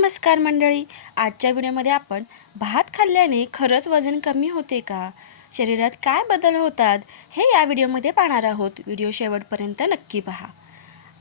नमस्कार मंडळी, आजच्या व्हिडिओमध्ये आपण भात खाल्ल्याने खरंच वजन कमी होते का? शरीरात काय बदल होतात हे या व्हिडिओमध्ये पाहणार आहोत. व्हिडिओ शेवटपर्यंत नक्की पहा.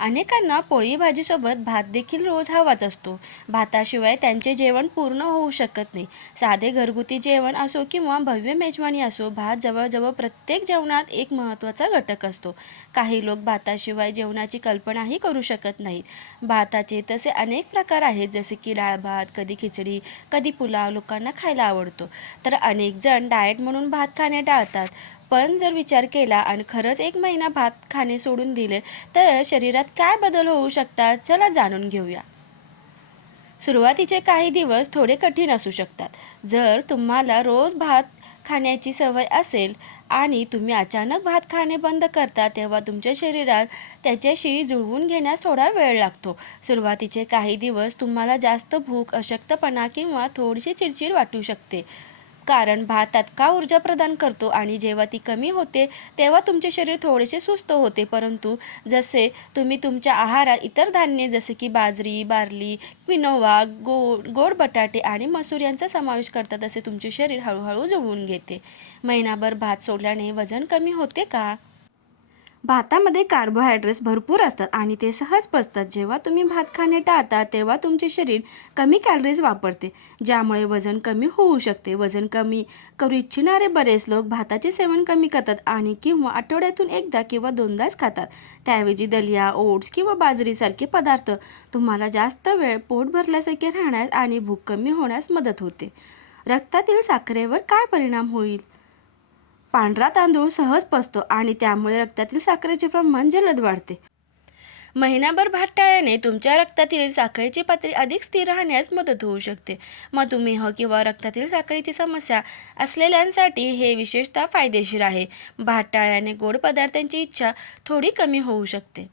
अनेकांना पोळी भाजीसोबत भात देखील रोज हवाच असतो. भाताशिवाय त्यांचे जेवण पूर्ण होऊ शकत नाही. साधे घरगुती जेवण असो किंवा भव्य मेजवानी असो, भात जवळजवळ प्रत्येक जेवणात एक महत्त्वाचा घटक असतो. काही लोक भाताशिवाय जेवणाची कल्पनाही करू शकत नाहीत. भाताचे तसे अनेक प्रकार आहेत, जसे की डाळ भात, कधी खिचडी, कधी पुलाव लोकांना खायला आवडतो. तर अनेक जण डाएट म्हणून भात खाणे टाळतात. पण जर विचार केला आणि खरंच एक महिना भात खाणे सोडून दिले तर शरीरात काय बदल होऊ शकतात, चला जाणून घेऊया. सुरुवातीचे काही दिवस थोडे कठीण असू शकतात. जर तुम्हाला रोज भात खाण्याची सवय असेल आणि तुम्ही अचानक भात खाणे बंद करता, तेव्हा तुमच्या शरीरात त्याच्याशी जुळवून घेण्यास थोडा वेळ लागतो. सुरुवातीचे काही दिवस तुम्हाला जास्त भूक, अशक्तपणा किंवा थोडीशी चिडचिड वाटू शकते, कारण भात तात्काळ ऊर्जा प्रदान करतो आणि जेव्हा ती कमी होते तेव्हा तुमचे शरीर थोडेसे सुस्त होते. परंतु जसे तुम्ही तुमच्या आहारात इतर धान्ये जसे की बाजरी, बार्ली, क्विनोवा, गोड बटाटे आणि मसूर यांचा समावेश करता, तसे तुमचे शरीर हळूहळू जुळवून घेते. महिनाभर भात सोडल्याने वजन कमी होते का? भातामध्ये कार्बोहायड्रेट्स भरपूर असतात आणि ते सहज पचतात. जेव्हा तुम्ही भात खाणे टाळता तेव्हा तुमचे शरीर कमी कॅलरीज वापरते, ज्यामुळे वजन कमी होऊ शकते. वजन कमी करू इच्छिणारे बरेच लोक भाताचे सेवन कमी करतात आणि किंवा आठवड्यातून एकदा किंवा दोनदाच खातात. त्याऐवजी दलिया, ओट्स किंवा बाजरीसारखे पदार्थ तुम्हाला जास्त वेळ पोट भरल्यासारखे राहण्यास आणि भूक कमी होण्यास मदत होते. रक्तातील साखरेवर काय परिणाम होईल? पांढरा तांदूळ सहज पचतो आणि त्यामुळे रक्तातील साखरेचे प्रमाण जलद वाढते. महिनाभर भात टाळल्याने तुमच्या रक्तातील साखरेची पातळी अधिक स्थिर राहण्यास मदत होऊ शकते. मधुमेह किंवा रक्तातील साखरेची समस्या असलेल्यांसाठी हे विशेषतः फायदेशीर आहे. भात टाळल्याने गोड पदार्थांची इच्छा थोडी कमी होऊ शकते.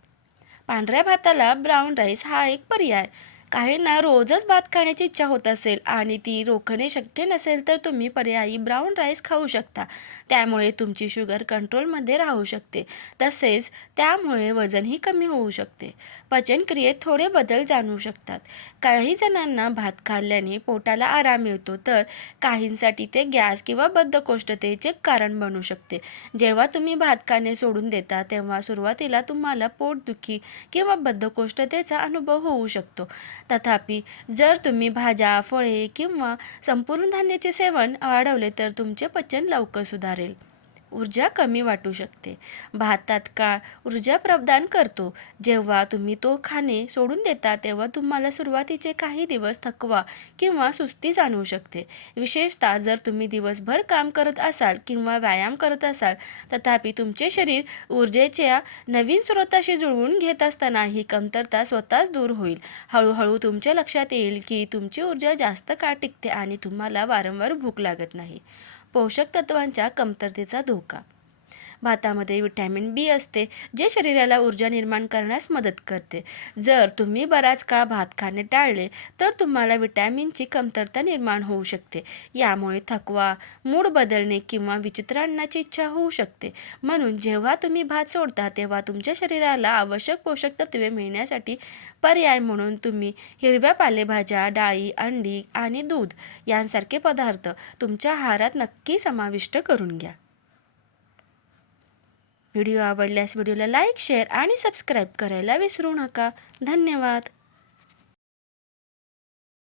पांढऱ्या भाताला ब्राऊन राईस हा एक पर्याय. काहींना रोजच भात खाण्याची इच्छा होत असेल आणि ती रोखणे शक्य नसेल तर तुम्ही पर्यायी ब्राऊन राईस खाऊ शकता. त्यामुळे तुमची शुगर कंट्रोलमध्ये राहू शकते, तसेच त्यामुळे वजनही कमी होऊ शकते. पचनक्रियेत थोडे बदल जाणवू शकतात. काही जणांना भात खाल्ल्याने पोटाला आराम मिळतो, तर काहींसाठी ते गॅस किंवा बद्धकोष्ठतेचे कारण बनू शकते. जेव्हा तुम्ही भात खाणे सोडून देता तेव्हा सुरुवातीला तुम्हाला पोटदुखी किंवा बद्धकोष्ठतेचा अनुभव होऊ शकतो. तथापि जर तुम्ही भाज्या, फळे किंवा संपूर्ण धान्याचे सेवन वाढवले तर तुमचे पचन लवकर सुधारेल. ऊर्जा कमी वाटू शकते. भात तात्काळ ऊर्जा प्रदान करतो. जेव्हा तुम्ही तो खाणे सोडून देता तेव्हा तुम्हाला सुरुवातीचे काही दिवस थकवा किंवा सुस्ती जाणवू शकते, विशेषतः जर तुम्ही दिवसभर काम करत असाल किंवा व्यायाम करत असाल. तथापि तुमचे शरीर ऊर्जेच्या नवीन स्रोताशी जुळवून घेत असताना ही कमतरता स्वतःच दूर होईल. हळूहळू तुमच्या लक्षात येईल की तुमची ऊर्जा जास्त काळ टिकते आणि तुम्हाला वारंवार भूक लागत नाही. पोषक तत्वांच्या कमतरतेचा धोका. भातामध्ये व्हिटॅमिन बी असते, जे शरीराला ऊर्जा निर्माण करण्यास मदत करते. जर तुम्ही बराच काळ भात खाणे टाळले तर तुम्हाला व्हिटॅमिनची कमतरता निर्माण होऊ शकते. यामुळे थकवा, मूड बदलणे किंवा विचित्र अन्नाची इच्छा होऊ शकते. म्हणून जेव्हा तुम्ही भात सोडता तेव्हा तुमच्या शरीराला आवश्यक पोषक तत्वे मिळण्यासाठी पर्याय म्हणून तुम्ही हिरव्या पालेभाज्या, डाळी, अंडी आणि दूध यांसारखे पदार्थ तुमच्या आहारात नक्की समाविष्ट करून घ्या. व्हिडिओ आवडल्यास व्हिडिओला लाईक, शेअर आणि सबस्क्राईब करायला विसरू नका. धन्यवाद.